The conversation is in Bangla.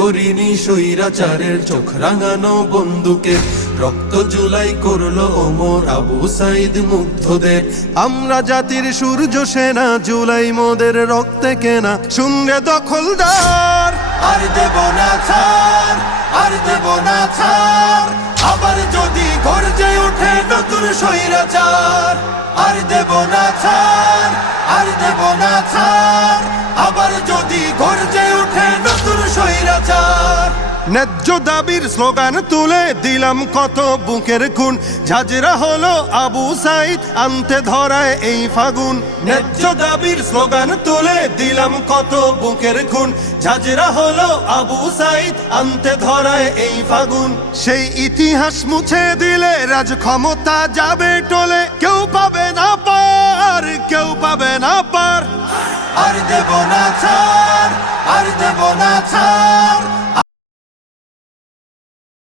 করিনি স্বৈরাচারের চোখ রাঙানো বন্দুকে, রক্ত জুলাই করলো ওমর আবু সাইদ মুগ্ধদের। আমরা জাতির সূর্য সেনা, জুলাই মোদের রক্তে কেনা, শুনরে দখলদার আর দেব না ছাড়, আর দেব না ছাড়। আবার যদি গর্জে ওঠে নতুন স্বৈরাচার, আর দেব না ছাড়, আর দেব না ছাড়। আবার যদি গর্জে ওঠে নতুন স্বৈরাচার। ন্যায্য দাবির স্লোগান তুলে দিলাম কত বুকের খুন, ঝাঁঝরা হলো আবু সাইদ আনতে ধরায় এই ফাগুন। ন্যায্য দাবির স্লোগান তুলে দিলাম কত বুকের খুন, ঝাঁঝরা হলো আবু সাইদ আনতে ধরায় এই ফাগুন। সেই ইতিহাস মুছে দিলে রাজ ক্ষমতা যাবে টলে, কেউ পাবে না পার, কেউ পাবে না পার। আর দেব না ছাড়, আর দেব না ছাড়।